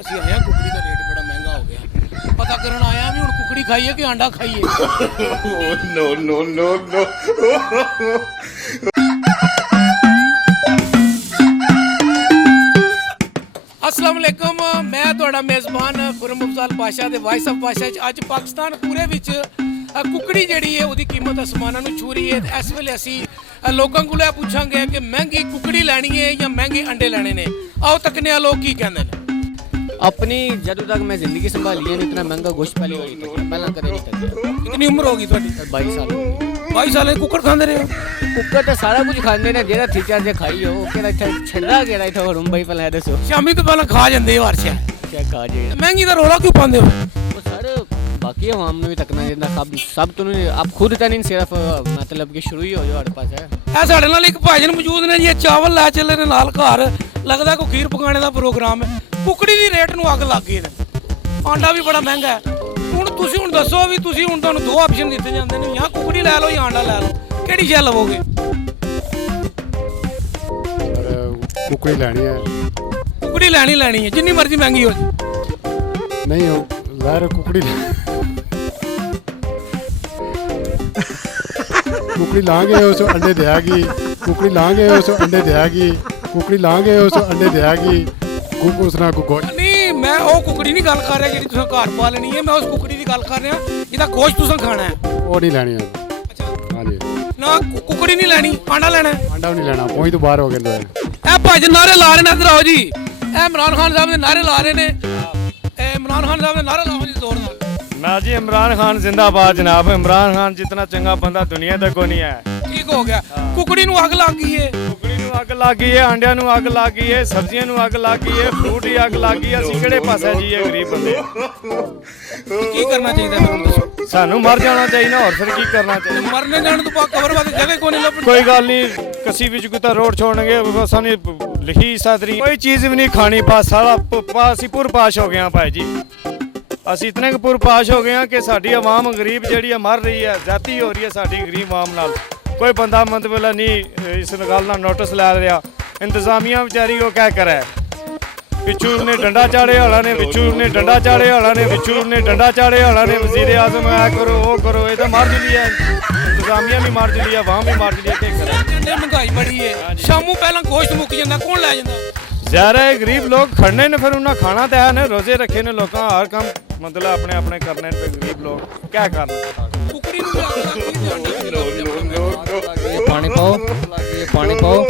ਅਸੀਂ ਆਏ ਹਾਂ ਕੁਕੜੀ ਦਾ ਰੇਟ ਬੜਾ ਮਹਿੰਗਾ ਹੋ ਗਿਆ ਪਤਾ ਕਰਨ ਆਇਆ ਵੀ ਹੁਣ ਕੁਕੜੀ ਖਾਈਏ ਕਿ ਆਂਡਾ ਖਾਈਏ no, no, no, no. अस्सलाम वालेकुम मैं ਤੁਹਾਡਾ ਮੇਜ਼ਬਾਨ ਖੁਰਮ ਅਫਜ਼ਾਲ ਪਾਸ਼ਾ ਦੇ ਵਾਇਸ ਆਫ ਪਾਸ਼ਾ ਚ ਅੱਜ ਪਾਕਿਸਤਾਨ ਪੂਰੇ ਵਿੱਚ ਕੁਕੜੀ ਜਿਹੜੀ ਹੈ ਉਹਦੀ ਕੀਮਤ ਅਸਮਾਨਾਂ ਨੂੰ ਛੂ ਰਹੀ ਹੈ ਤੇ ਇਸ ਵੇਲੇ ਅਸੀਂ ਲੋਕਾਂ ਕੋਲੋਂ ਇਹ ਪੁੱਛਾਂਗੇ ਕਿ ਮਹਿੰਗੀ ਕੁਕੜੀ ਲੈਣੀ ਹੈ ਜਾਂ ਮਹਿੰਗੇ ਅੰਡੇ ਲੈਣੇ ਨੇ ਆਓ ਤੱਕਨੇ ਆ ਲੋਕ ਕੀ ਕਹਿੰਦੇ ਨੇ अपनी जदों तक मैं जिंदगी संभाली है इतना महंगा गोश्त पहली बारी खाया पहला कदे नहीं खाया कितनी उम्र होगी ਤੁਹਾਡੀ 22 साल 22 ਸਾਲ ਕੁੱਕੜ ਖਾਂਦੇ ਰਹੇ ਹੋ कुकर तो सारा कुछ खाते ने जेड़ा थीचा जे खाई हो केड़ा इथे छड़ा केड़ा इथे रुंबई पला दसो ਸ਼ਾਮੀ ਤੋਂ ਪਹਿਲਾਂ ਖਾ ਜਾਂਦੇ ਹੋ ਹਰਸ਼ਾ क्या खा जे ਮਹਿੰਗੀ ਦਾ ਰੋਲਾ ਕਿਉਂ ਪਾਉਂਦੇ ਹੋ वो सर बाकी हम भी तकना जिंदा सब तो नहीं आप खुद तो नहीं सिर्फ मतलब कि शुरू ही हो जो हमारे पास है ਇਹ ਸਾਡੇ ਨਾਲ ਇੱਕ ਭਾਜਨ ਮੌਜੂਦ ਨੇ ਜੀ ਇਹ ਚਾਵਲ ਲੈ ਚੱਲੇ ਨੇ ਨਾਲ ਘਰ ਲੱਗਦਾ ਕੋਈ ਖੀਰ ਪਕਾਣੇ ਦਾ ਪ੍ਰੋਗਰਾਮ ਹੈ ਕੁਕੜੀ ਦੀ ਰੇਟ ਨੂੰ ਅੱਗ ਲੱਗ ਗਈ ਨੇ ਆਂਡਾ ਵੀ ਬੜਾ ਮਹਿੰਗਾ ਹੈ ਹੁਣ ਤੁਸੀਂ ਦੱਸੋ ਵੀ ਤੁਸੀਂ ਹੁਣ ਤੁਹਾਨੂੰ ਦੋ ਆਪਸ਼ਨ ਦਿੱਤੇ ਜਾਂਦੇ ਨੇ ਜਾਂ ਕੁਕੜੀ ਲੈ ਲਓ ਜਾਂ ਆਂਡਾ ਲੈ ਲਓ ਕਿਹੜੀ ਸ਼ੈ ਲਵੋਗੇ ਕੁਕੜੀ ਲੈਣੀ ਹੈ ਕੁਕੜੀ ਲੈਣੀ ਹੈ ਜਿੰਨੀ ਮਰਜ਼ੀ ਮਹਿੰਗੀ ਹੋ ਜੇ ਨਹੀਂ ਉਹ ਯਾਰ ਕੁਕੜੀ ਕੁਕੜੀ ਲਾਂਗੇ ਉਸ ਅੰਡੇ ਦੇਗੀ ਕੁਕੜੀ ਲਾਂਗੇ ਉਸ ਅੰਡੇ ਦੇਗੀ ਕੁਕੜੀ ਲਾਂਗੇ ਉਸ ਅੰਡੇ ਦੇਗੀ ਕੁਕ ਉਸ ਨਾਲ ਕੁਕੋ ਨਹੀਂ ਮੈਂ ਉਹ ਕੁਕੜੀ ਨਹੀਂ ਗੱਲ ਕਰ ਰਿਹਾ ਜਿਹੜੀ ਤੁਸੀਂ ਘਰ ਪਾ ਲੈਣੀ ਹੈ ਮੈਂ ਉਸ ਕੁਕੜੀ ਦੀ ਗੱਲ ਕਰ ਰਿਹਾ ਜਿਹਦਾ ਗੋਸ਼ਤ ਤੁਸੀਂ ਖਾਣਾ ਹੈ ਉਹ ਨਹੀਂ ਲੈਣੀ ਅੱਛਾ ਹਾਂਜੀ ਨਾ ਕੁਕੜੀ ਨਹੀਂ ਲੈਣੀ ਆਂਡਾ ਲੈਣਾ ਹੈ ਆਂਡਾ ਵੀ ਨਹੀਂ ਲੈਣਾ ਪਹੁੰਚ ਤੋਂ ਬਾਹਰ ਹੋ ਗਏ ਦੋਏ ਇਹ ਭਾਜਨ ਨਾਰੇ ਲਾ ਰਹੇ ਨੇ ਇੱਧਰ ਆਓ ਜੀ ਇਹ ਇਮਰਾਨ ਖਾਨ ਸਾਹਿਬ ਦੇ ਨਾਰੇ ਲਾ ਰਹੇ ਨੇ ਇਹ ਇਮਰਾਨ ਖਾਨ ਸਾਹਿਬ ਦੇ ਨਾਰਾ ਲਾਓ ਜੀ ਜ਼ੋਰ ਨਾਲ ना जी इमरान खान जिंदाबाद जनाब इमरान खान जितना चंगा बंदा दुनिया तक को नहीं है ਠੀਕ ਹੋ ਗਿਆ ਕੁਕੜੀ ਨੂੰ ਅੱਗ ਲੱਗ ਗਈ ਏ ਕੁਕੜੀ ਨੂੰ ਅੱਗ ਲੱਗ ਗਈ ਹੈ ਅੰਡਿਆਂ ਨੂੰ ਅੱਗ ਲੱਗ ਗਈ ਹੈ ਸਬਜ਼ੀਆਂ ਨੂੰ ਅੱਗ ਲੱਗ ਗਈ ਹੈ ਫਰੂਟ ਹੀ ਅੱਗ ਲੱਗ ਗਈ ਹੈ ਅਸੀਂ ਕਿਹੜੇ ਪਾਸੇ ਜੀਏ ਗਰੀਬ ਬੰਦੇ ਕੀ ਕਰਨਾ ਚਾਹੀਦਾ ਫਿਰ ਹੁਣ ਦੱਸੋ ਸਾਨੂੰ ਮਰ ਜਾਣਾ ਚਾਹੀਦਾ ਹੋਰ ਫਿਰ ਕੀ ਕਰਨਾ ਚਾਹੀਦਾ ਮਰਨੇ ਜਾਣ ਤੋਂ ਬਾਅਦ ਕਬਰ ਵਾਸਤੇ ਜਗ੍ਹਾ ਕੋਈ ਨਹੀਂ ਲੱਭਣੀ ਕੋਈ ਗੱਲ ਨਹੀਂ ਕਸੀ ਵਿੱਚ ਕੋਈ ਤਾਂ ਰੋਡ ਛੋੜਨਗੇ ਸਾਨੂੰ ਲਿਖੀ ਸਾਦਰੀ ਕੋਈ ਚੀਜ਼ ਵੀ ਨਹੀਂ ਖਾਣੀ ਬਸ ਸਾਰਾ ਅਸੀਂ ਪੁਰ ਪਾਸ਼ ਹੋ ਗਏ ਆ ਭਾਈ ਜੀ ਅਸੀਂ ਇਤਨੇ ਪੁਰ ਪਾਸ਼ ਹੋ ਗਏ ਆ ਕਿ ਸਾਡੀ ਆਵਾਮ ਗਰੀਬ ਜਿਹੜੀ ਆ ਮਰ ਰਹੀ ਹੈ ਜ਼ਾਤੀ ਹੋ ਰਹੀ ਹੈ ਸਾਡੀ ਗਰੀਬ ਆਵਾਮ ਨਾਲ ਕੋਈ ਬੰਦਾ ਮਤਲਬ ਨਹੀਂ ਇਸ ਗੱਲ ਨਾਲ ਨੋਟਿਸ ਲੈ ਰਿਹਾ ਇੰਤਜ਼ਾਮੀਆਂ ਵਿਚਾਰੀ ਉਹ ਕਹਿ ਕਰੇ ਵਿਚੂਰ ਨੇ ਡੰਡਾ ਚਾੜੇ ਵਾਲਾ ਨੇ ਵਿਚੂਰ ਨੇ ਡੰਡਾ ਚਾੜੇ ਵਾਲਾ ਨੇ ਵਿਚੂਰ ਨੇ ਡੰਡਾ ਚਾੜੇ ਵਾਲਾ ਨੇ ਵਜ਼ੀਰ ਆਜ਼ਮ ਆ ਕਰੋ ਉਹ ਕਰੋ ਇਹ ਤਾਂ ਮਰ ਜਲੀ ਹੈ ਇੰਤਜ਼ਾਮੀਆਂ ਵੀ ਮਰ ਜਲੀ ਹੈ ਆਵਾਮ ਵੀ ਮਰ ਜਲੀ ਹੈ ਕੀ ਕਰੇ ਇੰਨੇ ਮਹਿੰਗਾਈ ਬੜੀ ਏ ਸ਼ਾਮੂ ਪਹਿਲਾਂ ਗੋਸ਼ਤ ਮੁੱਕ ਜਾਂਦਾ ਕੌਣ ਲੈ ਜਾਂਦਾ ज़्यादा गरीब लोग खड़ने ने फिर उन्हें खाना तो है ने रोजे रखे ने लोग हर काम मतलब अपने अपने करने पे गरीब लोग क्या करना ਕੁਕੜੀ ਨੂੰ ਵੀ ਅੱਗ ਲੱਗ ਗਈ ਤੇ ਅੰਡੇ ਵੀ ਲੱਗ ਗਏ। ये पानी पाओ ये पानी पाओ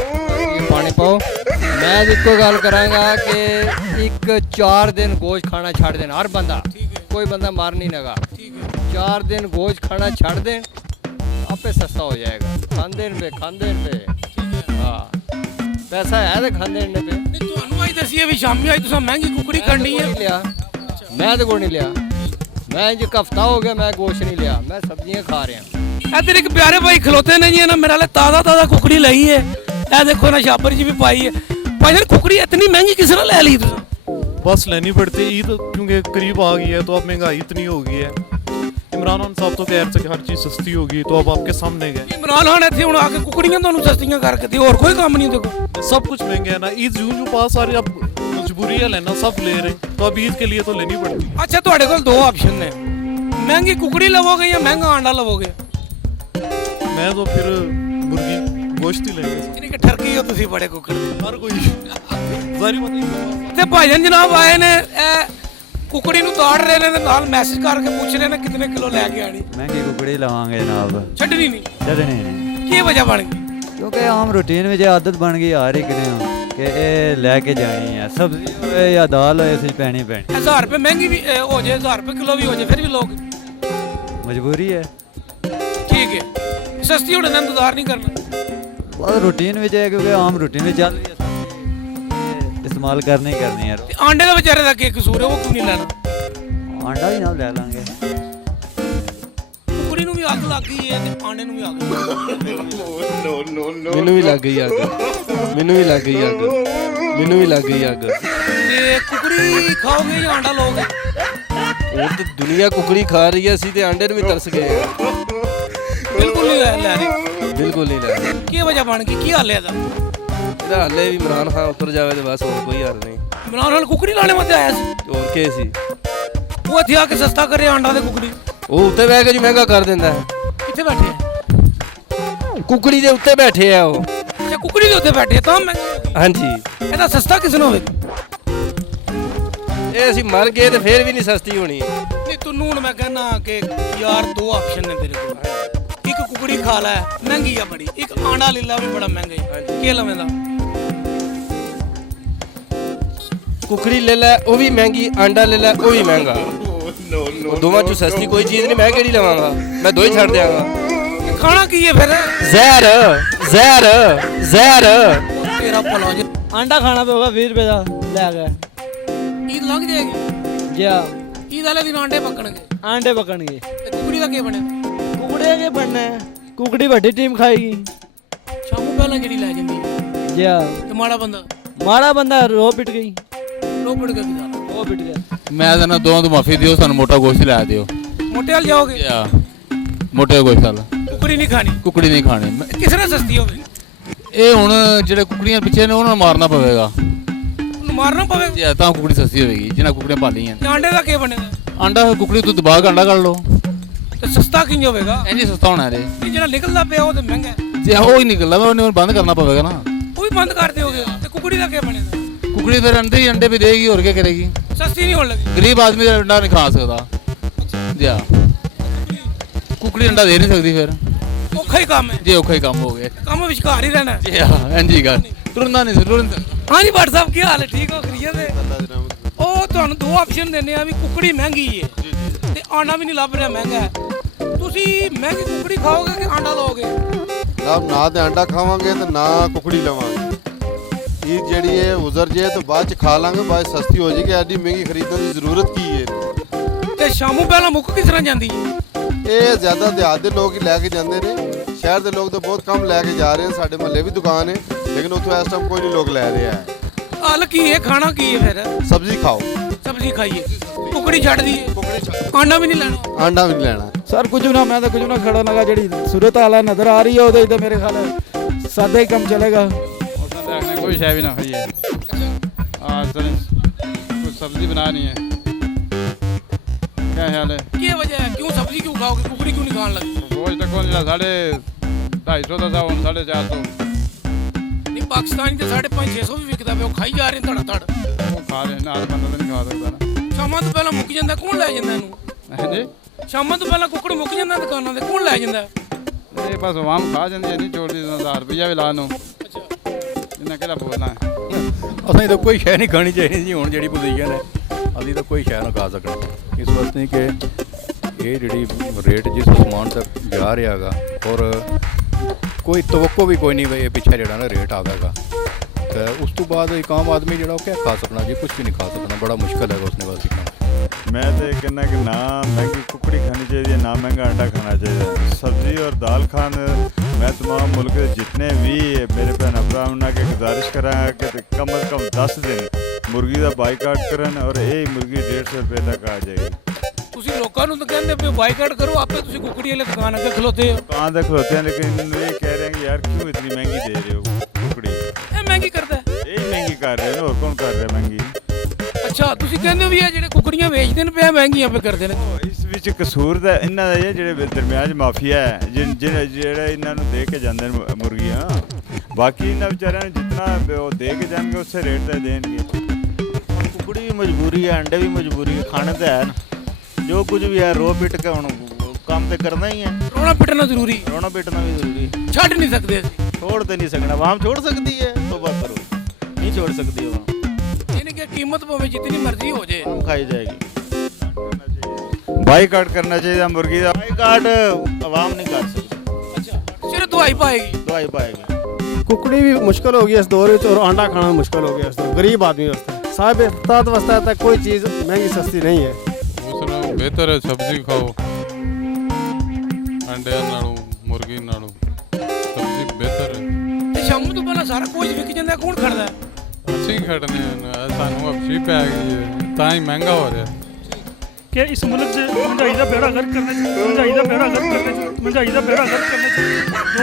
ये पानी पाओ मैं इको गल करांगा कि एक 4 दिन गोश्त खाना छड़ देना हर बंदा कोई बंदा मार नहीं लगा 4 दिन गोश्त खाना छड़ दें आपे सस्ता हो जाएगा खांदे पे हाँ पैसा है तो खांदे पे ਨਹੀਂ ਤੁਹਾਨੂੰ ਅੱਜ ਦੱਸੀਏ ਵੀ ਸ਼ਾਮੀ ਅੱਜ ਤੁਸੀਂ ਮਹਿੰਗੀ ਕੁਕੜੀ ਕਰਨੀ ਹੈ लिया मैं तो कोई नहीं लिया मैं जो हफ्ता हो गया मैं गोश्त नहीं लिया मैं सब्जियां खा रहा ਇੱਧਰ ਇੱਕ ਪਿਆਰੇ ਭਾਈ ਖਲੋਤੇ ਨੇ ਜੀ ਇਹਨਾਂ ਮੇਰੇ ਨਾਲ ਤਾਜ਼ਾ ਕੁਕੜੀ ਲਈ ਹੈ ਇਹ ਦੇਖੋ ਨਾ ਛਾਪਰ ਜੀ ਵੀ ਪਾਈ ਹੈ ਭਾਈ ਜੀ ਕੁਕੜੀ ਇਤਨੀ ਮਹਿੰਗੀ ਕਿਸ ਨਾਲ ਲੈ ਲਈ ਤੁਸੀਂ बस लेनी पड़ती है ईद क्योंकि करीब आ गई है तो अब महंगाई इतनी हो गई है इमरान खान साहब तो कह रहे थे कि हर चीज़ सस्ती होगी तो अब आपके सामने गए ਇਮਰਾਨ ਖਾਨ ਇੱਥੇ ਹੁਣ ਆ ਕੇ ਕੁਕੜੀਆਂ ਤੁਹਾਨੂੰ ਸਸਤੀਆਂ ਕਰਕੇ ਤੇ ਹੋਰ ਕੋਈ ਕੰਮ ਨਹੀਂ ਦੇਖੋ सब कुछ महंगे है ना ईद यूं पास आ रही अब मजबूरी है लेना सब ले रहे तो अब ईद के लिए तो लेनी पड़ती ਅੱਛਾ ਤੁਹਾਡੇ ਕੋਲ ਦੋ ਆਪਸ਼ਨ ਨੇ ਮਹਿੰਗੀ ਕੁਕੜੀ ਲਵੋਗੇ ਜਾਂ ਮਹਿੰਗਾ ਆਂਡਾ ਲਵੋਗੇ मैं तो फिर मुर्गी गोश्त ही लेंगे ਯਾਨੀ ਕਿ ਠਰਕੀ ਹੋ ਤੁਸੀਂ ਬੜੇ ਕੁਕੜ हर कोई जारी मतलब ਤੇ ਭਾਈਜਾਨ ਜਨਾਬ ਆਏ ਨੇ ਇਹ ਕੁਕੜੀ ਨੂੰ ਤਾੜ ਰਹੇ ਨੇ ਤੇ ਨਾਲ ਮੈਸੇਜ ਕਰਕੇ ਪੁੱਛ ਰਹੇ ਨੇ ਕਿੰਨੇ ਕਿਲੋ ਲੈ ਕੇ ਆਣੀ ਮਹਿੰਗੀ ਕੁਕੜੀ ਲਵਾਂਗੇ ਜਨਾਬ ਛੱਡਣੀ ਨਹੀਂ ਛੱਡਣੀ ਨਹੀਂ ਕੀ ਵਜ੍ਹਾ ਬਣ ਗਈ ਕਿਉਂਕਿ ਆਮ ਰੂਟੀਨ ਵਿੱਚ ਆਦਤ ਬਣ ਗਈ ਹਰ ਇੱਕ ਨੇ ਕਿ ਇਹ ਲੈ ਕੇ ਜਾਣੀ ਹੈ ਸਬਜ਼ੀ ਹੋਵੇ ਜਾਂ ਦਾਲ ਹੋਏ ਅਸੀਂ ਪੈਣੀ 1000 ਰੁਪਏ ਮਹਿੰਗੀ ਵੀ ਹੋ ਜਾਏ 1000 ਰੁਪਏ ਕਿਲੋ ਵੀ ਹੋ ਜਾਏ ਫਿਰ ਵੀ ਲੋਕ ਮਜਬੂਰੀ ਹੈ ਠੀਕ ਹੈ ਸਸਤੀ ਹੋਣ ਦਾ ਇੰਤਜ਼ਾਰ ਨਹੀਂ ਕਰਨਾ ਬਸ ਰੂਟੀਨ ਵਿੱਚ ਹੈ ਕਿਉਂਕਿ ਆਮ ਰੂਟੀਨ ਵਿੱਚ ਚੱਲ ਰਹੀ ਹੈ ਸਬਜ਼ੀ ਇਸਤੇਮਾਲ ਕਰਨੀ ਯਾਰ ਤੇ ਆਂਡੇ ਦਾ ਵਿਚਾਰੇ ਦਾ ਕੀ ਕਸੂਰ ਹੈ ਉਹ ਕਿਉਂ ਨਹੀਂ ਲੈਣਾ ਆਂਡਾ ਵੀ ਨਾਲ ਲੈ ਲਾਂਗੇ ਕੁਕੜੀ ਨੂੰ ਵੀ ਅੱਗ ਲੱਗ ਗਈ ਹੈ ਤੇ ਆਂਡੇ ਨੂੰ ਵੀ ਅੱਗ ਲੱਗ ਗਈ No, no, no. ਮੈਨੂੰ ਵੀ ਲੱਗ ਗਈ ਅੱਗ ਮੈਨੂੰ ਵੀ ਲੱਗ ਗਈ ਅੱਗ ਮੈਨੂੰ ਵੀ ਲੱਗ ਗਈ ਅੱਗ ਤੇ ਕੁਕੜੀ ਖਾਓਗੇ ਜਾਂ ਆਂਡਾ ਲਓਗੇ ਹੁਣ ਤੇ ਦੁਨੀਆ ਕੁਕੜੀ ਖਾ ਰਹੀ ਹੈ ਅਸੀਂ ਤੇ ਆਂਡੇ ਨੂੰ ਵੀ ਤਰਸ ਗਏ ਆ ਬਿਲਕੁਲ ਨਹੀਂ ਲੈ ਰਹੇ ਬਿਲਕੁਲ ਨਹੀਂ ਲੈ ਰਹੇ। ਕੀ ਵਜ੍ਹਾ ਬਣ ਗਈ ਕੀ ਹਾਲ ਹੈ ਇਹਦਾ ਇਹਦਾ ਹਾਲੇ ਵੀ ਇਮਰਾਨ ਖਾਨ ਉਤਰ ਜਾਵੇ ਤੇ ਬਸ ਹੋਰ ਕੋਈ ਹੱਲ ਨਹੀਂ ਇਮਰਾਨ ਹਾਲ ਕੁਕੜੀ ਲਾਣੇ ਵਾਸਤੇ ਆਇਆ ਸੀ ਹੋਰ ਕੀ ਸੀ ਉਹ ਇੱਥੇ ਆ ਕੇ ਸਸਤਾ ਕਰੇ ਆਂਡਾ ਤੇ ਕੁਕੜੀ ਉਹ ਉੱਤੇ ਬਹਿ ਕੇ ਜੀ ਮਹਿੰਗਾ ਕਰ ਦਿੰਦਾ ਹੈ ਕਿੱਥੇ ਬੈਠੇ ਆ ਕੁਕੜੀ ਦੇ ਉੱਤੇ ਬੈਠੇ ਆ ਉਹ ਅੱਛਾ ਕੁਕੜੀ ਦੇ ਉੱਤੇ ਬੈਠੇ ਆ ਤਾਂ ਮਹਿੰਗੇ ਹਾਂਜੀ ਇਹਦਾ ਸਸਤਾ ਕਿਸ ਨੂੰ ਹੋਵੇ ਇਹ ਅਸੀਂ ਮਰ ਗਏ ਤੇ ਫੇਰ ਵੀ ਨਹੀਂ ਸਸਤੀ ਹੋਣੀ ਨਹੀਂ ਤੈਨੂੰ ਹੁਣ ਮੈਂ ਕਹਿੰਦਾ ਕਿ ਯਾਰ ਦੋ ਆਪਸ਼ਨ ਨੇ ਤੇਰੇ ਕੋਲ ਇੱਕ ਕੁਕੜੀ ਖਾ ਲੈ ਮਹਿੰਗੀ ਆ ਬੜੀ ਇੱਕ ਆਂਡਾ ਲੈ ਲਾ ਵੀ ਬੜਾ ਮਹਿੰਗਾ ਹੈ ਕੀ ਲਵੇਂਦਾ ਕੁਕੜੀ ਲੈ ਲੈ ਉਹ ਵੀ ਮਹਿੰਗੀ ਆਂਡਾ ਲੈ ਲੈ ਉਹ ਵੀ ਮਹਿੰਗਾ no, no, ਦੋਵਾਂ ਚੋਂ ਸਸਤੀ ਕੋਈ ਚੀਜ਼ ਨਹੀਂ ਮੈਂ ਕਿਹੜੀ ਲਵਾਂਗਾ ਮੈਂ ਦੋ ਹੀ ਛੱਡ ਦਿਆਂਗਾ ਖਾਣਾ ਕੀ ਹੈ ਫਿਰ ਜ਼ਹਿਰ ਜ਼ਹਿਰ ਜ਼ਹਿਰ ਤੇਰਾ ਭਲਾ ਜੀ ਆਂਡਾ ਖਾਣਾ ਪਊਗਾ 20 ਰੁਪਏ ਦਾ ਲੈ ਕੇ ਈਦ ਲੰਘ ਜਾਏਗੀ ਜੀ ਹਾਂ, ਈਦ ਵਾਲੇ ਦਿਨ ਆਂਡੇ ਪੱਕਣਗੇ ਆਂਡੇ ਪਕਣਗੇ। ਤੇ ਕੁਕੜੀ ਦਾ ਕੀ ਬਣਿਆ ਕੁਕੜੇ ਕੇ ਬਣਨਾ ਹੈ, ਕੁਕੜੀ ਵੱਡੀ ਟੀਮ ਖਾਏਗੀ। ਸ਼ਾਮੂ ਪਹਿਲਾਂ ਜਿਹੜੀ ਲੈ ਜਾਂਦੀ ਹੈ ਜੀ ਹਾਂ, ਤੇ ਮਾੜਾ ਬੰਦਾ ਮਾੜਾ ਬੰਦਾ ਰੋ ਪਿਟ ਗਈ, ਰੋਪੜ ਕੇ ਗੁਜ਼ਾਰਾ ਉਹ ਪਿਟ ਗਿਆ। ਮੈਂ ਤਾਂ ਨਾ ਦੋਵਾਂ ਤੋਂ ਮਾਫੀ ਦਿਓ ਸਾਨੂੰ ਮੋਟਾ ਗੋਸ਼ਤ ਲੈ ਦਿਓ ਮੋਟੇ ਵਾਲ ਜਾਓਗੇ ਆ ਮੋਟੇ ਗੋਸ਼ਤ ਵਾਲਾ ਕੁਕੜੀ ਨਹੀਂ ਖਾਣੀ ਕੁਕੜੀ ਨਹੀਂ ਖਾਣੀ ਕਿਸ ਨਾਲ ਸਸਤੀ ਹੋਵੇ ਇਹ ਹੁਣ ਜਿਹੜੇ ਕੁਕੜੀਆਂ ਪਿੱਛੇ ਨੇ ਉਹਨਾਂ ਨੂੰ ਮਾਰਨਾ ਪਵੇਗਾ ਉਹਨੂੰ ਮਾਰਨਾ ਪਵੇ ਜੇ ਤਾਂ ਕੁਕੜੀ ਸਸਤੀ ਹੋਵੇਗੀ ਜਿਹਨਾਂ ਕੁਕੜੀਆਂ ਪਾਲੀਆਂ ਤੇ ਆਂਡੇ ਦਾ ਕੀ ਬਣੇਗਾ ਆਂਡਾ ਕੁਕੜੀ ਤੋਂ ਦਬਾ ਕੇ ਆਂਡਾ ਕੱਢ ਲਓ ਤੇ ਸਸਤਾ ਕਿੰਜ ਹੋਵੇਗਾ ਇੰਨੀ ਸਸਤਾ ਹੋਣਾ ਇਹਦੇ ਇਹ ਜਿਹੜਾ ਨਿਕਲਦਾ ਪਿਆ ਉਹ ਤੇ ਮਹਿੰਗਾ ਹੈ। ਜੇ ਉਹ ਹੀ ਨਿਕਲਦਾ ਉਹਨੂੰ ਬੰਦ ਕਰਨਾ ਪਵੇਗਾ ਨਾ ਉਹ ਵੀ ਬੰਦ ਕਰ ਦਿਓਗੇ ਤੇ ਕੁਕੜੀ ਦਾ ਕੀ ਬਣੇਗਾ ਕੁਕੜੀ ਫਿਰ ਅੰਡੇ ਹੀ ਅੰਡੇ ਵੀ ਦੇਗੀ ਹੋਰ ਕੀ ਕਰੇਗੀ ਸਸਤੀ ਨਹੀਂ ਹੋਣ ਲੱਗੀ ਗਰੀਬ ਆਦਮੀ ਦਾ ਅੰਡਾ ਨਹੀਂ ਖਾ ਸਕਦਾ ਜੀ ਕੁਕੜੀ ਅੰਡਾ ਦੇ ਨਹੀਂ ਸਕਦੀ ਫਿਰ ਔਖਾ ਹੀ ਕੰਮ ਹੈ ਜੇ ਔਖਾ ਹੀ ਕੰਮ ਹੋ ਗਿਆ ਕੰਮ ਵਿਚਕਾਰ ਹੀ ਰਹਿਣਾ ਹੈ। ਜੀ ਹਾਂਜੀ ਗੱਲ ਤੁਰਨਾ ਨਹੀਂ ਤੁਰਨਾ ਹਾਂਜੀ ਭੱਟ ਸਾਹਿਬ ਕੀ ਹਾਲ ਹੈ ਠੀਕ ਹੋ ਖਰੀਏ ਤੇ ਉਹ ਤੁਹਾਨੂੰ ਦੋ ਆਪਸ਼ਨ ਦਿੰਦੇ ਆ ਵੀ ਕੁਕੜੀ ਮਹਿੰਗੀ ਹੈ ਤੇ ਆਂਡਾ ਵੀ ਨਹੀਂ ਲੱਭ ਰਿਹਾ ਮਹਿੰਗਾ ਹੈ ਤੁਸੀਂ ਮਹਿੰਗੀ ਕੁਕੜੀ ਖਾਓਗੇ ਕਿ ਆਂਡਾ ਲਓਗੇ ਨਾ ਤੇ ਅੰਡਾ ਖਾਵਾਂਗੇ ਤੇ ਨਾ ਕੁਕੜੀ ਲਵਾਂਗੇ ਇਹ ਜਿਹੜੀ ਹੈ ਉਜ਼ਰ ਜੇ ਤਾਂ ਬਾਅਦ ਚ ਖਾ ਲਾਂਗੇ ਬਾਅਦ 'ਚ ਸਸਤੀ ਹੋ ਜਾਏਗੀ ਐਡੀ ਮਹਿੰਗੀ ਖਰੀਦਣ ਦੀ ਜ਼ਰੂਰਤ ਕੀ ਹੈ ਤੇ ਸ਼ਾਮੂ ਪਹਿਲਾਂ ਮੁੱਕ ਕਿਸ ਤਰ੍ਹਾਂ ਜਾਂਦੀ ਹੈ ਇਹ ਜ਼ਿਆਦਾ ਦਿਹਾਤ ਦੇ ਲੋਕ ਹੀ ਲੈ ਕੇ ਜਾਂਦੇ ਨੇ ਸ਼ਹਿਰ ਦੇ ਲੋਕ ਤਾਂ ਬਹੁਤ ਕਮ ਲੈ ਕੇ ਜਾ ਰਹੇ ਨੇ ਸਾਡੇ ਮਹੱਲੇ ਵੀ ਦੁਕਾਨ ਹੈ ਲੇਕਿਨ ਉੱਥੋਂ ਇਸ ਟਾਈਮ ਕੋਈ ਨਹੀਂ ਲੋਕ ਲੈ ਰਿਹਾ ਹੈ ਹਲ ਕੀ ਹੈ ਖਾਣਾ ਕੀ ਹੈ ਫਿਰ ਸਬਜ਼ੀ ਖਾਓ ਸਬਜ਼ੀ ਖਾਈਏ ਕੁਕੜੀ ਛੱਡ ਦਈਏ ਕੁਕੜੀ ਆਂਡਾ ਵੀ ਨਹੀਂ ਲੈਣਾ ਆਂਡਾ ਵੀ ਨਹੀਂ ਲੈਣਾ ਸਰ ਕੁਝ ਨਾ ਮੈਂ ਤਾਂ ਕੁਝ ਨਾ ਖੜਾ ਲਗਾ ਜਿਹੜੀ ਸੂਰਤ ਹਾਲ ਨਜ਼ਰ ਆ ਰਹੀ ਹੈ ਉਹਦੇ ਤੇ ਮੇਰੇ ਖਿਆਲ ਸਾਦਾ ਹੀ ਕੰਮ ਚਲੇਗਾ कोई शाय भी ना खाइए आज सर कुछ सब्जी बनानी है क्या ख्याल है ਕੀ ਵਜ੍ਹਾ ਹੈ ਕਿਉਂ ਸਬਜ਼ੀ ਕਿਉਂ ਖਾਓਗੇ ਕੁਕੜੀ ਕਿਉਂ ਨਹੀਂ ਖਾਣ ਲੱਗੇ गोश्त कौन लिया 250 का था 450 ਨਹੀਂ ਪਾਕਿਸਤਾਨੀ ਤੇ 550 600 ਵੀ ਵਿਕਦਾ ਪਿਆ ਉਹ ਖਾਈ ਜਾ ਰਹੇ ਨੇ ਧੜਾ ਧੜ वो खा रहे हैं ना आज बंदा तो नहीं खा सकता ना ਸ਼ਾਮਾਂ ਤੋਂ ਪਹਿਲਾਂ ਮੁੱਕ ਜਾਂਦਾ ਕੌਣ ਲੈ ਜਾਂਦਾ ਇਹਨੂੰ हैं जी ਸ਼ਾਮਾਂ ਤੋਂ ਪਹਿਲਾਂ ਕੁੱਕੜ ਮੁੱਕ ਜਾਂਦਾ ਦੁਕਾਨਾਂ ਤੇ ਕੌਣ ਲੈ ਜਾਂਦਾ ये बस आवाम खा जाती है नहीं छोड़ दी 1000 रुपया भी ला लो ਅੱਛਾ इन्हें केड़ा बोलना है ਅਸੀਂ ਤਾਂ ਕੋਈ ਸ਼ੈ ਨਹੀਂ ਖਾਣੀ ਚਾਹੀਦੀ ਜੀ ਹੁਣ ਜਿਹੜੀ ਪੋਜੀਸ਼ਨ ਹੈ ਅਸੀਂ ਤਾਂ ਕੋਈ ਸ਼ੈ ਨਾ ਖਾ ਸਕਣਾ ਇਸ ਵਾਸਤੇ ਕਿ ਇਹ ਜਿਹੜੀ ਰੇਟ ਜਿਸ ਸਮਾਨ ਤੱਕ ਜਾ ਰਿਹਾ ਹੈਗਾ ਔਰ ਕੋਈ ਤਵੱਕੋ ਵੀ ਕੋਈ ਨਹੀਂ ਵੀ ਇਹ ਪਿੱਛੇ ਜਿਹੜਾ ਨਾ ਰੇਟ ਆਵੇਗਾ ਤੇ ਉਸ ਤੋਂ ਬਾਅਦ ਇੱਕ ਆਮ ਆਦਮੀ ਜਿਹੜਾ ਉਹ ਕਿਆ ਖਾ ਸਕਣਾ ਜੀ ਕੁਝ ਵੀ ਨਹੀਂ ਖਾ ਸਕਣਾ ਬੜਾ ਮੁਸ਼ਕਲ ਹੈਗਾ ਉਸਨੇ ਵਾਸਤੇ ਖਾਣਾ मैं तो कहना कि ना महंगी कुकड़ी खानी चाहिए ना महंगा अंडा खाना चाहिए सब्जी और दाल खान मैं तमाम मुल्क के जितने भी मेरे भैन भरा उन्होंने के गुजारिश करांगा कि कम अज़ कम 10 दिन मुर्गी का बाईकाट करन और यही मुर्गी 150 रुपये तक आ जाएगी ਤੁਸੀਂ ਲੋਕਾਂ ਨੂੰ ਤਾਂ ਕਹਿੰਦੇ ਪਏ ਬਾਈਕਾਟ ਕਰੋ ਆਪੇ ਤੁਸੀਂ ਕੁਕੜੀ ਵਾਲੇ ਦੁਕਾਨ ਅੱਗੇ ਖਲੋਤੇ ਹੋ कहाँ तक खलोते हैं लेकिन ये कह रहे हैं कि यार क्यों इतनी महंगी दे रहे हो कुकड़ी ਇਹ ਮਹਿੰਗੀ करता है यही महंगी कर रहे हैं और कौन कर रहे हैं महंगी ਅੱਛਾ ਤੁਸੀਂ ਕਹਿੰਦੇ ਹੋ ਵੀ ਇਹ ਜਿਹੜੇ ਕੁਕੜੀਆਂ ਵੇਚਦੇ ਨੇ ਪਿਆ ਮਹਿੰਗੀਆਂ ਪੇ ਕਰਦੇ ਨੇ ਇਸ ਵਿੱਚ ਕਸੂਰ ਦਾ ਇਹਨਾਂ ਦਾ ਇਹ ਜਿਹੜੇ ਦਰਮਿਆਨ ਮਾਫੀਆ ਹੈ ਜਿਹੜੇ ਇਹਨਾਂ ਨੂੰ ਦੇ ਕੇ ਜਾਂਦੇ ਨੇ ਮੁਰਗੀਆਂ ਬਾਕੀ ਇਹਨਾਂ ਵਿਚਾਰਿਆਂ ਨੂੰ ਜਿੰਨਾ ਉਹ ਦੇ ਕੇ ਜਾਣਗੇ ਉਸੇ ਰੇਟ ਤੇ ਦੇਣਗੇ ਕੁਕੜੀ ਵੀ ਮਜਬੂਰੀ ਹੈ ਅੰਡੇ ਵੀ ਮਜਬੂਰੀ ਹੈ ਖਾਣੇ ਤਾਂ ਹੈ ਜੋ ਕੁਝ ਵੀ ਹੈ ਰੋ ਪਿੱਟ ਕੇ ਹੁਣ ਕੰਮ ਤੇ ਕਰਨਾ ਹੀ ਹੈ ਰੋਣਾ ਪਿੱਟਣਾ ਜ਼ਰੂਰੀ ਰੋਣਾ ਪਿੱਟਣਾ ਵੀ ਜ਼ਰੂਰੀ ਛੱਡ ਨਹੀਂ ਸਕਦੇ ਅਸੀਂ ਛੋੜ ਤੇ ਨਹੀਂ ਸਕਣਾ ਆਵਾਮ ਛੋੜ ਸਕਦੀ ਹੈ ਤੋਬਾ ਕਰੋ ਨਹੀਂ ਛੋੜ ਸਕਦੀ ਆਵਾਮ ਇਹਨੇ ਕਿ ਕੀਮਤ ਭਾਵੇਂ ਜਿੰਨੀ ਮਰਜ਼ੀ ਹੋ ਜੇ ਆਮ ਖਾਈ ਜਾਏਗੀ ਬਾਈਕਾਟ ਕਰਨਾ ਚਾਹੀਦਾ ਮੁਰਗੀ ਦਾ ਬਾਈਕਾਟ ਆਵਾਮ ਨਹੀਂ ਕਰ ਸਕਦੀ ਅੱਛਾ ਸਿਰ ਦਵਾਈ ਪਾਏਗੀ ਦਵਾਈ ਪਾਏਗੀ ਕੁਕੜੀ ਵੀ ਮੁਸ਼ਕਲ ਹੋ ਗਈ ਇਸ ਦੌਰ ਵਿੱਚ ਔਰ ਆਂਡਾ ਖਾਣਾ ਮੁਸ਼ਕਲ ਹੋ ਗਿਆ ਇਸ ਦੌਰ ਗਰੀਬ ਆਦਮੀ ਵਾਸਤੇ ਸਾਹਿਬ ਇਫਤਾਦ ਵਾਸਤੇ ਤਾਂ ਕੋਈ ਚੀਜ਼ ਮਹਿੰਗੀ ਸਸਤੀ ਨਹੀਂ ਹੈ दूसरा बेहतर है सब्जी खाओ अंडे नालों मुर्गी नालों सब्जी बेहतर है ਤੇ ਸ਼ਾਮ ਤੋਂ ਪਹਿਲਾਂ ਸਾਰਾ ਕੁਝ ਵਿਕ ਜਾਂਦਾ ਕੌਣ ਖੜਦਾ ਅਸੀਂ ਖੜਨੇ ਸਾਨੂੰ ਅਫਸੀ ਪੈ ਗਈ ਹੈ ਤਾਂ ਹੀ ਮਹਿੰਗਾ ਹੋ ਰਿਹਾ ਕਿ ਇਸ ਮੁਲਕ 'ਚ ਮਹਿੰਗਾਈ ਦਾ ਬੇੜਾ ਗਰਕ ਕਰਨੇ ਮਹਿੰਗਾਈ ਦਾ ਬੇੜਾ ਗਰਕ ਕਰਨੇ ਮਹਿੰਗਾਈ ਦਾ ਬੇੜਾ ਗਰਕ ਕਰਨੇ ਦੋ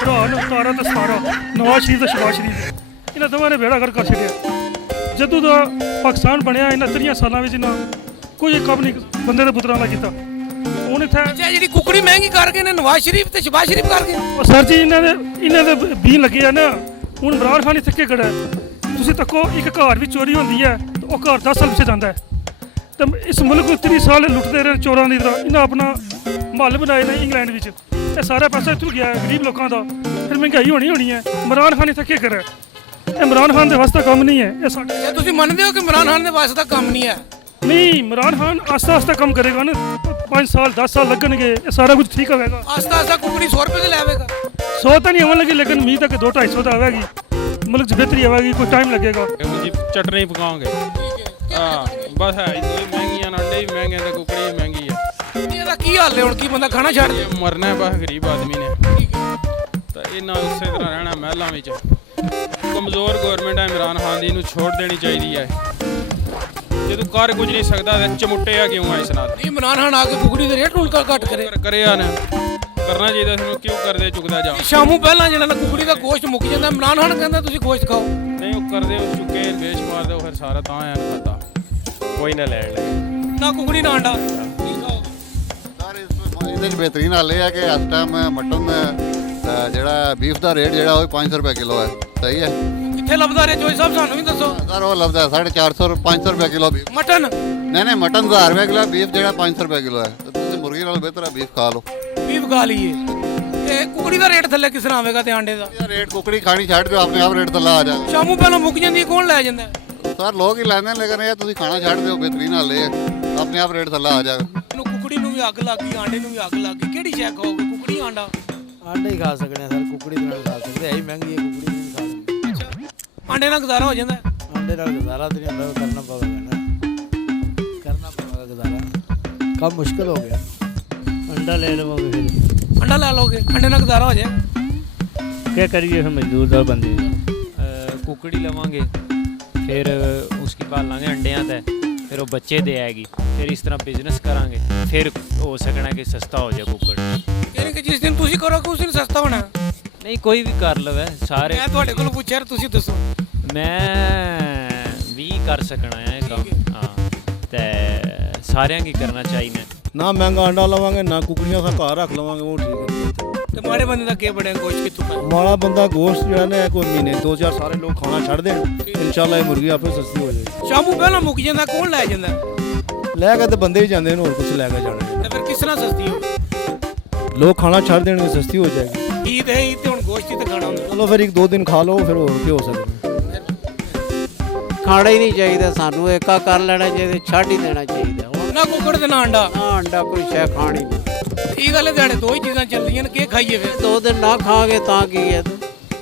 ਭਰਾ ਨੇ 17 ਤੇ 17 ਨਵਾਜ਼ ਸ਼ਰੀਫ ਤੇ ਸ਼ਬਾਜ਼ ਸ਼ਰੀਫ ਇਹਨਾਂ ਦੋਵਾਂ ਨੇ ਬੇੜਾ ਗਰਕ ਕਰ ਛੱਡਿਆ ਜਦੋਂ ਦਾ ਪਾਕਿਸਤਾਨ ਬਣਿਆ ਇਹਨਾਂ 30 ਸਾਲਾਂ ਵਿੱਚ ਨਾ ਕੋਈ ਕੰਮ ਨਹੀਂ ਬੰਦੇ ਦੇ ਪੁੱਤਰਾਂ ਦਾ ਕੀਤਾ। ਹੁਣ ਇੱਥੇ ਅੱਛਾ ਜਿਹੜੀ ਕੁਕੜੀ ਮਹਿੰਗੀ ਕਰ ਗਏ ਨੇ ਨਵਾਜ਼ ਸ਼ਰੀਫ ਤੇ ਸ਼ਬਾਜ਼ ਸ਼ਰੀਫ ਕਰ ਗਏ। ਉਹ ਸਰ ਜੀ ਇਹਨਾਂ ਦੇ ਬੀਨ ਲੱਗੇ ਆ ਨਾ। ਹੁਣ ਇਮਰਾਨ ਖਾਨ ਇੱਥੇ ਕੀ ਖੜਾ ਹੈ? ਤੁਸੀਂ ਤੱਕੋ ਇੱਕ ਘਰ ਵੀ ਚੋਰੀ ਹੁੰਦੀ ਹੈ ਤੇ ਉਹ ਘਰ 10 ਸਾਲ ਪਿੱਛੇ ਜਾਂਦਾ ਹੈ। ਤੇ ਇਸ ਮੁਲਕ ਨੂੰ 30 ਸਾਲ ਲੁੱਟਦੇ ਰਹੇ ਚੋਰਾਂ ਦੀ ਤਰ੍ਹਾਂ। ਇਹਨਾਂ ਆਪਣਾ ਮਹੱਲ ਬਣਾਏ ਨੇ ਇੰਗਲੈਂਡ ਵਿੱਚ, ਇਹ ਸਾਰਾ ਪੈਸਾ ਇੱਥੋਂ ਗਿਆ ਹੈ ਗਰੀਬ ਲੋਕਾਂ ਦਾ। ਫਿਰ ਮਹਿੰਗਾਈ ਹੋਣੀ ਹੈ। ਇਮਰਾਨ ਖਾਨ ਇੱਥੇ ਕੀ ਕਰੇ? ਇਮਰਾਨ ਖਾਨ ਦੇ ਵਾਸਤੇ ਕੰਮ ਨਹੀਂ ਹੈ ਇਹ ਸਾਡੇ। ਤੁਸੀਂ ਮੰਨਦੇ ਹੋ ਕਿ ਇਮਰਾਨ ਖਾਨ ਦੇ ਵਾਸਤੇ ਕੰਮ ਨਹੀਂ ਹੈ? ਨਹੀਂ, ਇਮਰਾਨ ਖਾਨ ਆਸਤਾ ਕੰਮ ਕਰੇਗਾ ਨਾ। 5 ਸਾਲ 10 ਸਾਲ ਲੱਗਣਗੇ, ਇਹ ਸਾਰਾ ਕੁਝ ਠੀਕ ਹੋਵੇਗਾ। ਆਸਤਾ ਕੁਕੜੀ 100 ਰੁਪਏ ਦੇ ਲੈ ਆਵੇਗਾ। 100 ਤਾਂ ਨਹੀਂ ਆਉਣ ਲੱਗੀ, ਲੇਕਿਨ ਉਮੀਦ ਹੈ ਕਿ 200-250 ਤਾਂ ਆਵੇਗੀ। ਮੁਲਕ 'ਚ ਬਿਹਤਰੀ ਆਵੇਗੀ, ਕੋਈ ਟਾਈਮ ਲੱਗੇਗਾ। ਜੀ ਚਟਨੀ ਪਕਾਵਾਂਗੇ। ਹਾਂ ਬਸ ਹੈ ਹੀ ਮਹਿੰਗੀਆਂ ਨੇ, ਅੰਡੇ ਵੀ ਮਹਿੰਗੇ ਤੇ ਕੁਕੜੀ ਵੀ ਮਹਿੰਗੀ ਆ। ਇਹਦਾ ਕੀ ਹਾਲ ਹੈ ਹੁਣ? ਕੀ ਬੰਦਾ ਖਾਣਾ ਛੱਡ ਦੇ? ਮਰਨਾ ਬਸ ਗਰੀਬ ਆਦਮੀ ਨੇ ਤਾਂ ਇਹਨਾਂ ਉਸੇ ਤਰ੍ਹਾਂ ਰਹਿਣਾ ਮਹਿਲਾਂ ਵਿੱਚ। ਕਮਜ਼ੋਰ ਗਵਰਨਮੈਂਟ ਹੈ ਇਮਰਾਨ ਖਾਨ ਦੀ, ਇਹਨੂੰ ਛੋੜ ਦੇਣੀ ਚਾਹੀਦੀ ਹੈ। ਜਦੋਂ ਕਰ ਕੁਝ ਨਹੀਂ ਸਕਦਾ ਤੇ ਚਮੁੱਟੇ ਆ ਕਿਉਂ ਆ ਇਸ ਨਾਲ? ਇਮਰਾਨ ਖਾਨ ਆ ਕੇ ਕੁਕੜੀ ਦੇ ਰੇਟ ਉਲਕਾ ਘੱਟ ਕਰੇ ਨਾ ਕਰਨਾ ਚਾਹੀਦਾ ਸੀ। ਕਿਉਂ ਕਰਦੇ ਚੁੱਕਦਾ ਜਾ ਸ਼ਾਮੂ ਪਹਿਲਾਂ ਜਿਹੜਾ ਨਾ ਕੁਕੜੀ ਦਾ ਗੋਸ਼ਤ ਮੁੱਕ ਜਾਂਦਾ, ਇਮਰਾਨ ਖਾਨ ਕਹਿੰਦਾ ਤੁਸੀਂ ਗੋਸ਼ਤ ਖਾਓ। ਨਹੀਂ ਉਹ ਕਰਦੇ ਉਹ ਚੁੱਕੇ ਵੇਚ ਮਾਰਦੇ ਉਹ ਫਿਰ ਸਾਰਾ ਤਾਂ ਆ ਖਾਤਾ ਕੋਈ ਨਾ ਲੈਣ ਲੈ ਨਾ ਕੁਕੜੀ ਨਾ ਅੰਡਾ। ਇਹਦੇ 'ਚ ਬਿਹਤਰੀਨ ਹਾਲ ਇਹ ਹੈ ਕਿ ਇਸ ਟਾਈਮ ਮਟਨ ਜਿਹੜਾ ਬੀਫ ਦਾ ਰੇਟ ਜਿਹੜਾ ਉਹ 500 ਰੁਪਏ ਕਿਲੋ ਹੈ। ਸਹੀ ਹੈ। ਕਿੱਥੇ ਲੱਭਦਾ ਰਿਹਾ ਜੋਈ ਸਾਹਿਬ? ਸਾਨੂੰ ਵੀ ਦੱਸੋ। ਸਰ ਉਹ ਲੱਭਦਾ 450 500 ਰੁਪਏ ਕਿਲੋ ਬੀਫ। ਮਟਨ ਨਹੀਂ ਮਟਨ 1000 ਰੁਪਏ ਕਿਲੋ, ਬੀਫ ਜਿਹੜਾ 500 ਰੁਪਏ ਕਿਲੋ ਹੈ। ਤੇ ਤੁਸੀਂ ਮੁਰਗੀ ਨਾਲੋਂ ਬਿਹਤਰ ਹੈ ਬੀਫ ਖਾ ਲਓ। ਬੀਫ ਖਾ ਲਈਏ ਤੇ ਕੁਕੜੀ ਦਾ ਰੇਟ ਥੱਲੇ ਕਿਸ ਤਰ੍ਹਾਂ ਆਵੇਗਾ ਤੇ ਆਂਡੇ ਦਾ ਰੇਟ? ਕੁਕੜੀ ਖਾਣੀ ਛੱਡ ਦਿਓ, ਆਪਣੇ ਆਪ ਰੇਟ ਥੱਲੇ ਆ ਜਾਏਗਾ। ਸ਼ਾਮੂ ਪਹਿਲਾਂ ਮੁੱਕ ਜਾਂਦੀ ਹੈ, ਕੌਣ ਲੈ ਜਾਂਦਾ? ਸਰ ਲੋਕ ਹੀ ਲੈਂਦੇ ਨੇ, ਲੇਕਿਨ ਇਹ ਤੁਸੀਂ ਖਾਣਾ ਛੱਡ ਦਿਓ, ਬਿਹਤਰੀਨ ਹਾਲ ਇਹ ਹੈ, ਆਪਣੇ ਆਪ ਰੇਟ ਥੱਲੇ ਆ ਜਾਏਗਾ। ਕੁਕੜੀ ਨੂੰ ਵੀ ਅੱਗ ਲੱਗ ਗਈ, ਆਂਡੇ ਨੂੰ ਵੀ ਅੱਗ ਲੱਗ ਗਈ, ਕਿਹੜੀ ਸ਼ੈ ਖਾਓਗੇ? ਕੁਕੜੀ ਆਂਡਾ? ਆਂਡਾ ਹੀ ਖਾ ਸਕਦੇ ਆ ਸਰ, ਕੁਕੜੀ ਨਾਲ ਖਾ ਸਕਦੇ। ਹੈ ਹੀ ਮਹਿੰਗੀ ਹੈ, ਕੁਕੜੀ ਨਹੀਂ ਖਾ ਸਕਦੇ। ਅੱਛਾ ਆਂਡੇ ਨਾਲ ਗੁਜ਼ਾਰਾ ਹੋ ਜਾਂਦਾ? ਆਂਡੇ ਨਾਲ ਗੁਜ਼ਾਰਾ ਤਾਂ ਨਹੀਂ ਹੁੰਦਾ, ਕਰਨਾ ਪਵੇਗਾ ਨਾ, ਕਰਨਾ ਪਵੇਗਾ ਗੁਜ਼ਾਰਾ। ਕੰਮ ਮੁਸ਼ਕਲ ਹੋ ਗਿਆ। ਅੰਡਾ ਲੈ ਲਵਾਂਗੇ ਫਿਰ। ਅੰਡਾ ਲੈ ਲੋਗੇ, ਅੰਡੇ ਨਾਲ ਗੁਜ਼ਾਰਾ ਹੋ ਜਾਏ। क्या करिए फिर मजदूर दर बंदे कुकड़ी लवांगे, फिर उसकी पालांगे अंडियां ते, फिर वो बच्चे दे आएगी, फिर इस तरह बिजनेस करांगे, फिर हो सकना कि सस्ता हो जाए कुकड़। यानी कि जिस दिन तुसी करोगे उस दिन सस्ता होना? नहीं कोई भी कर लवे सारे। मैं ਤੁਹਾਡੇ ਕੋਲ ਪੁੱਛਿਆ ਤੁਸੀਂ ਦੱਸੋ। मैं भी कर सकना है काम। हाँ ते सारियां की करना चाहिए। ਨਾ ਮਹਿੰਗਾ ਅੰਡਾ ਲਵਾਂਗੇ ਨਾ ਕੁਕੜੀਆਂ ਦਾ ਘਰ ਰੱਖ ਲਵਾਂਗੇ, ਉਹ ਠੀਕ ਹੈ। ਤੇ ਮਾੜੇ ਬੰਦੇ ਦਾ ਕੀ ਬੜਿਆ ਗੋਸ਼ਤ ਕਿੱਥੋਂ ਪਾਏ? ਮਾੜਾ ਬੰਦਾ ਗੋਸ਼ਤ ਜਿਹੜਾ ਨੇ ਕੋਈ ਮਹੀਨੇ 2-4 ਸਾਰੇ ਲੋਕ ਖਾਣਾ ਛੱਡ ਦੇਣ, ਇਨਸ਼ਾਅੱਲਾ ਇਹ ਮੁਰਗੀ ਆਪੇ ਸਸਤੀ ਹੋ ਜਾਏਗੀ। ਸ਼ਾਮੂ ਪਹਿਲਾਂ ਮੁੱਕ ਜਾਂਦਾ, ਕੌਣ ਲੈ ਜਾਂਦਾ? ਲੈ ਕੇ ਤੇ ਬੰਦੇ ਹੀ ਜਾਂਦੇ ਨੇ, ਹੋਰ ਕੁਝ ਲੈ ਕੇ ਜਾਣਾ। ਤੇ ਫਿਰ ਕਿਸ ਤਰ੍ਹਾਂ ਸਸਤੀ ਹੋ? ਲੋਕ ਖਾਣਾ ਛੱਡ ਦੇਣਗੇ, ਸਸਤੀ ਹੋ ਜਾਏਗੀ। ਈਦ ਹੈ, ਈਦ ਤੇ ਹੁਣ ਗੋਸ਼ਤ ਹੀ ਤੇ ਖਾਣਾ ਹੁੰਦਾ। ਚਲੋ ਫਿਰ 1-2 ਦਿਨ ਖਾ ਲਓ, ਫਿਰ ਹੋਰ ਕੀ ਹੋ ਸਕਦਾ। ਖਾਣਾ ਹੀ ਨਹੀਂ ਚਾਹੀਦਾ ਸਾਨੂੰ, ਏਕਾ ਕਰ ਲੈਣਾ ਚਾਹੀਦਾ, ਛੱਡ ਹੀ ਦੇਣਾ ਚਾਹੀਦਾ। ਨਾ ਕੁਕੜ ਤੇ ਨਾ ਅੰਡਾ। ਨਾ ਅੰਡਾ ਕੋਈ ਸ਼ੈ ਖਾਣੀ ਨਹੀਂ। ਇਹ ਗੱਲ ਦਿਹਾੜੇ ਦੋ ਹੀ ਚੀਜ਼ਾਂ ਚੱਲਦੀਆਂ ਨੇ, ਕੀ ਖਾਈਏ ਫਿਰ? 2 ਦਿਨ ਨਾ ਖਾਗੇ ਤਾਂ ਕੀ ਹੈ?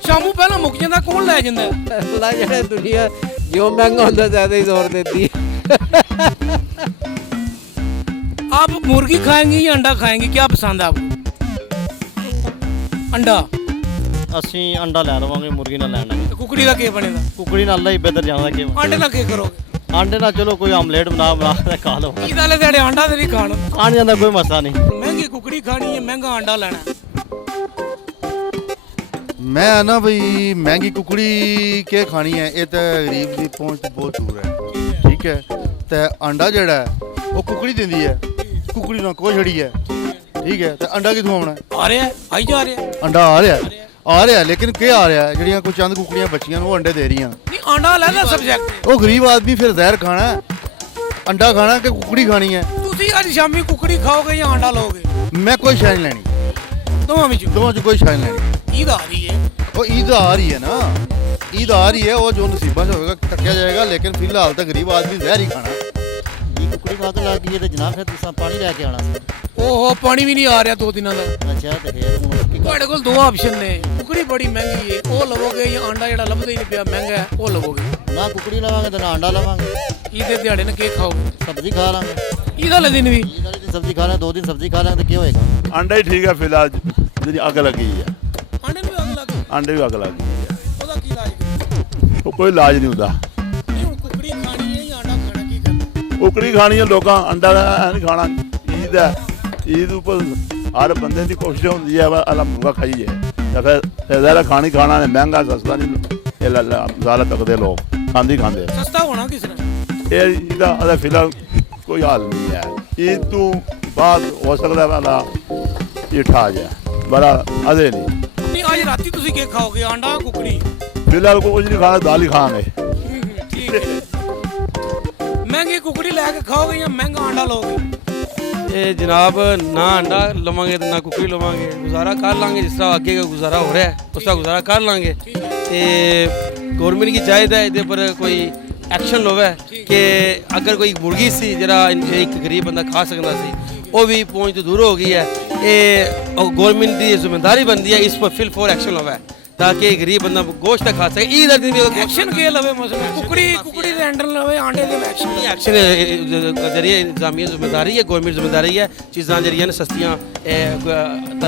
ਸ਼ਾਮੂ ਪਹਿਲਾਂ ਮੁੱਕ ਜਾਂਦਾ, ਕੌਣ ਲੈ ਜਾਂਦਾ? ਅੱਲਾ ਜਿਹੜੇ ਦੁਨੀਆ ਜਿਉਂ ਮਹਿੰਗਾ ਹੁੰਦਾ ਜ਼ਿਆਦਾ ਹੀ ਜ਼ੋਰ ਦਿੰਦੀ है। आप मुर्गी खाएंगी या अंडा खाएंगी, क्या पसंद है आपको? अंडा? ਅਸੀਂ ਅੰਡਾ ਲੈ ਲਵਾਂਗੇ, ਮੁਰਗੀ ਨਾਲ ਲੈਣਾ। ਤੇ ਕੁਕੜੀ ਦਾ ਕੀ ਬਣੇਗਾ? ਕੁਕੜੀ ਨਾਲ ਹੀ ਬਿਹਤਰ ਜਾਣਾ ਕਿ ਆਂਡੇ ਨਾਲ ਕੀ ਕਰੋਗੇ? ਆਂਡੇ ਨਾਲ ਚਲੋ ਕੋਈ ਆਮਲੇਟ ਬਣਾ ਕੇ ਖਾ ਲਓ। ਈਦ ਵਾਲੇ ਦਿਹਾੜੇ ਆਂਡਾ ਤੇ ਵੀ ਖਾਣ। ਆਣ ਜਾਂਦਾ ਕੋਈ ਮਸਲਾ ਨਹੀਂ। ਮਹਿੰਗੀ ਕੁਕੜੀ ਖਾਣੀ ਹੈ, ਮਹਿੰਗਾ ਆਂਡਾ ਲੈਣਾ। ਮੈਂ ਨਾ ਬਈ ਮਹਿੰਗੀ ਕੁਕੜੀ ਕੇ ਖਾਣੀ ਹੈ, ਇਹ ਤਾਂ ਗਰੀਬ ਦੀ ਪਹੁੰਚ ਤੋਂ ਬਹੁਤ ਦੂਰ ਹੈ। ਠੀਕ ਹੈ। ਤੇ ਅੰਡਾ ਜਿਹੜਾ ਹੈ ਉਹ ਕੁਕੜੀ ਦਿੰਦੀ ਹੈ, ਕੁਕੜੀ ਨਾਲ ਕੋਈ ਛੜੀ ਹੈ। ਠੀਕ ਹੈ। ਤੇ ਅੰਡਾ ਕਿੱਥੋਂ ਆਉਣਾ? ਆ ਰਿਹਾ ਆਈ ਜਾ ਰਿਹਾ ਅੰਡਾ ਆ ਰਿਹਾ ਲੇਕਿਨ ਕੀ ਆ ਰਿਹਾ? ਜਿਹੜੀਆਂ ਕੋਈ ਚੰਦ ਕੁਕੜੀਆਂ ਬੱਚੀਆਂ ਨੂੰ ਉਹ ਅੰਡੇ ਦੇ ਰਹੀਆਂ। ਨਹੀਂ ਆਂਡਾ ਲੈਦਾ ਸਬਜੈਕਟ। ਉਹ ਗਰੀਬ ਆਦਮੀ ਫਿਰ ਜ਼ਹਿਰ ਖਾਣਾ, ਅੰਡਾ ਖਾਣਾ ਕਿ ਕੁਕੜੀ ਖਾਣੀ ਹੈ? ਤੁਸੀਂ ਅੱਜ ਸ਼ਾਮੀ ਕੁਕੜੀ ਖਾਓਗੇ ਜਾਂ ਆਂਡਾ ਲਓਗੇ? ਮੈਂ ਕੋਈ ਸ਼ੈ ਨਹੀਂ ਲੈਣੀ, ਦੋਵਾਂ 'ਚ ਕੋਈ ਸ਼ੈ ਨਹੀਂ ਲੈਣੀ। ਈਦ ਆ ਰਹੀ ਹੈ। ਉਹ ਈਦ ਆ ਰਹੀ ਹੈ ਨਾ, ਈਦ ਆ ਰਹੀ ਹੈ, ਉਹ ਜੋ ਨਸੀਬਾਂ 'ਚ ਹੋਵੇਗਾ ਟੱਕਿਆ ਜਾਏਗਾ, ਲੇਕਿਨ ਫਿਲਹਾਲ ਤਾਂ ਗਰੀਬ ਆਦਮੀ ਜ਼ਹਿਰ ਹੀ ਖਾਣਾ। ਜੀ ਕੁਕੜੀ ਖਾ ਕੇ ਲੱਗ ਗਈ ਤੇ ਜਨਾਬ ਫਿਰ ਤੁਸੀਂ ਪਾਣੀ ਲੈ ਕੇ ਆਉਣਾ ਸੀ। ਓਹੋ ਪਾਣੀ ਵੀ ਨਹੀਂ ਆ ਰਿਹਾ 2 ਦਿਨਾਂ ਦਾ। ਅੱਛਾ ਤੇ ਫਿਰ ਹੁਣ ਤੁਹਾਡੇ ਕੋਲ 2 ਆਪਸ਼ਨ ਨੇ, ਕੁਕੜੀ ਬੜੀ ਮਹਿੰਗੀ ਹੈ, ਉਹ ਲਵੋਗੇ ਜਾਂ ਆਂਡਾ ਜਿਹੜਾ ਲੱਭਦਾ ਹੀ ਨਹੀਂ ਪਿਆ ਮਹਿੰਗਾ ਹੈ ਉਹ ਲਵੋਗੇ? ਨਾ ਕੁਕੜੀ ਲਵਾਂਗੇ ਤੇ ਨਾ ਅੰਡਾ ਲਵਾਂਗੇ। ਈਦ ਦੇ ਦਿਹਾੜੇ ਨੇ ਕੀ ਖਾਓਗੇ? ਸਬਜ਼ੀ ਖਾ ਲਾਂਗੇ। ਈਦ ਵਾਲੇ ਦਿਨ ਵੀ ਸਬਜ਼ੀ ਖਾ ਲਾਂਗੇ, 2 ਦਿਨ ਸਬਜ਼ੀ ਖਾ ਲਾਂਗੇ ਤੇ ਕੀ ਹੋਏਗਾ? ਅੰਡਾ ਹੀ ਠੀਕ ਹੈ ਫਿਲਹਾਲ, ਜਿਹੜੀ ਅੱਗ ਲੱਗੀ ਹੈ। ਆਂਡੇ ਨੂੰ ਵੀ ਅੱਗ ਲੱਗ ਗਈ? ਅੰਡੇ ਵੀ ਅੱਗ ਲੱਗ ਗਈ ਹੈ, ਉਹਦਾ ਕੀ ਇਲਾਜ? ਉਹ ਕੋਈ ਇਲਾਜ ਨਹੀਂ ਹੁੰਦਾ। ਨਹੀਂ ਹੁਣ ਕੁਕੜੀ ਖਾਣੀ ਹੈ ਜਾਂ ਆਂਡਾ ਖਾਣਾ, ਕੀ ਕਰਨਾ? ਕੁਕੜੀ ਖਾਣੀ ਹੈ ਲੋਕਾਂ, ਅੰਡਾ ਨਹੀਂ ਖਾਣਾ। ਈਦ ਹੈ, ਈਦ ਉੱਪਰ ਹਰ ਬੰਦੇ ਦੀ ਕੋਸ਼ਿਸ਼ ਹੁੰਦੀ ਹੈ ਅਲਾ ਮੁਰਗਾ ਖਾਈਏ। ਤਾਂ ਫਿਰ ਜ਼ਰਾ ਖਾਣੀ ਖਾਣਾ ਨੇ, ਮਹਿੰਗਾ ਸਸਤਾ ਨਹੀਂ, ਇਹ ਜ਼ਾਲਾ ਤੱਕਦੇ ਲੋਕ। ਖਾਂਦੇ ਖਾਂਦੇ ਸਸਤਾ ਹੋਣਾ ਕਿਸ ਤਰ੍ਹਾਂ? ਇਹਦਾ ਫਿਲਹਾਲ ਕੋਈ ਹਾਲ ਨਹੀਂ ਹੈ। ਇਹ ਤੋਂ ਬਾਅਦ ਹੋ ਸਕਦਾ ਵਾਲਾ ਇਹ ਠਾ ਜਾ ਬੜਾ ਅਜੇ ਨਹੀਂ। ਨਹੀਂ ਅੱਜ ਰਾਤੀ ਤੁਸੀਂ ਕੀ ਖਾਓਗੇ? ਆਂਡਾ ਕੁਕੜੀ? ਫਿਲਹਾਲ ਕੁਝ ਨਹੀਂ ਖਾਣਾ, ਦਾਲ ਹੀ ਖਾਵਾਂਗੇ। ਠੀਕ ਹੈ। ਮਹਿੰਗੀ ਕੁਕੜੀ ਲੈ ਕੇ ਖਾਓਗੇ ਜਾਂ ਮਹਿੰਗਾ ਆਂਡਾ ਲਓਗੇ? ਇਹ ਜਨਾਬ ਨਾ ਅੰਡਾ ਲਵਾਂਗੇ ਤੇ ਨਾ ਕੁਕੜੀ ਲਵਾਂਗੇ, ਗੁਜ਼ਾਰਾ ਕਰ ਲਾਂਗੇ ਜਿਸ ਤਰ੍ਹਾਂ ਅੱਗੇ का गुजारा हो रहा है उस तरह गुजारा कर लांगे। ਤੇ ਗੌਰਮੈਂਟ की चाहिए ਇਹਦੇ ਪਰ ਕੋਈ ਐਕਸ਼ਨ ਲਵੇ ਕਿ ਅਗਰ ਕੋਈ ਮੁਰਗੀ ਸੀ ਜਿਹੜਾ ਇੱਕ ਗਰੀਬ ਬੰਦਾ ਖਾ ਸਕਦਾ ਸੀ ਉਹ ਵੀ ਪਹੁੰਚ ਤੋਂ ਦੂਰ ਹੋ ਗਈ ਹੈ। ਇਹ ਗੌਰਮੈਂਟ ਦੀ ਜ਼ਿੰਮੇਵਾਰੀ ਬਣਦੀ ਹੈ ਇਸ ਪਰ ਫਿਲ ਫੋਰ ਐਕਸ਼ਨ ਲਵੇ ताकि गरीब बंदा गोश्त खा सके। ईद दिन भी एक्शन के लवे मसला कुकड़ी दे अंडर लवे आंडे दे एक्शन जरिए इंतजामिया जिम्मेदारी है, गवर्नमेंट जिम्मेदारी है चीज़ां जरिए सस्तियां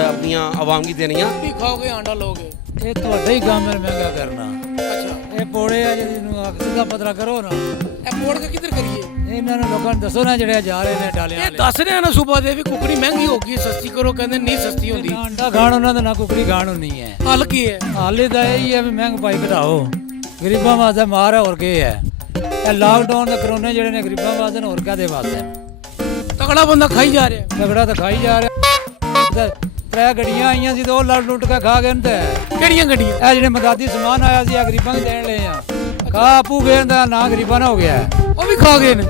अपनी आवाम की देनियां। खाओगे आंडा लोगे? ਇਹ ਤੁਹਾਡਾ ਹੀ ਕੰਮ ਹੈ ਮਹਿੰਗਾ ਕਰਨਾ। ਅੱਛਾ ਇਹ ਪੋੜੇ ਆ ਜਿਹਨੂੰ ਸਿੱਧਾ ਪਤਲਾ ਕਰੋ ਨਾ। ਇਹ ਮੋੜ ਕੇ ਕਿੱਧਰ ਕਰੀਏ? ਇਹਨਾਂ ਨੂੰ ਲੋਕਾਂ ਨੂੰ ਦੱਸੋ ਨਾ ਜਿਹੜੇ ਜਾ ਰਹੇ ਨੇ ਡਾਲਿਆਂ ਇਹ ਦੱਸ ਰਹੇ ਨਾ ਸੂਬਾ ਦੇ ਵੀ ਕੁਕੜੀ ਮਹਿੰਗੀ ਹੋ ਗਈ, ਸਸਤੀ ਕਰੋ, ਕਹਿੰਦੇ ਨਹੀਂ ਸਸਤੀ ਹੁੰਦੀ। ਨਾ ਅੰਡਾ ਖਾਣ ਉਹਨਾਂ ਦਾ ਨਾ ਕੁਕੜੀ ਖਾਣ ਹੁੰਦੀ ਹੈ। ਹੱਲ ਕੀ ਹੈ? ਹਾਲੇ ਤਾਂ ਇਹ ਹੀ ਹੈ ਵੀ ਮਹਿੰਗਾਈ ਘਟਾਓ, ਗਰੀਬਾਂ ਵਾਸਤੇ ਮਾਰ ਹੈ ਹੋਰ ਕੀ ਹੈ। ਇਹ ਲਾਕਡਾਊਨ ਦੇ ਕਰੋਨੇ ਜਿਹੜੇ ਨੇ ਗਰੀਬਾਂ ਵਾਸਤੇ ਨੇ ਹੋਰ ਕਾਹਦੇ ਵਾਸਤੇ ਨੇ। ਤਗੜਾ ਬੰਦਾ ਖਾਈ ਜਾ ਰਿਹਾ। ਤਗੜਾ ਤਾਂ ਖਾਈ ਜਾ ਰਿਹਾ। 3 ਗੱਡੀਆਂ ਆਈਆਂ ਸੀ ਤੇ ਉਹ ਲੜ ਲੁੱਟ ਕੇ ਖਾ ਗਏ ਨੇ। ਤੇ ਕਿਹੜੀਆਂ ਗੱਡੀਆਂ? ਇਹ ਜਿਹੜੇ ਮਦਦੀ ਸਮਾਨ ਆਇਆ ਸੀ ਆ ਗਰੀਬਾਂ ਨੂੰ ਦੇਣ ਲਏ ਆ। ਖਾ ਪੂ ਗਏ ਦਾ ਨਾ ਗਰੀਬਾਂ ਨਾਲ ਹੋ ਗਿਆ। ਉਹ ਵੀ ਖਾ ਗਏ ਨੇ।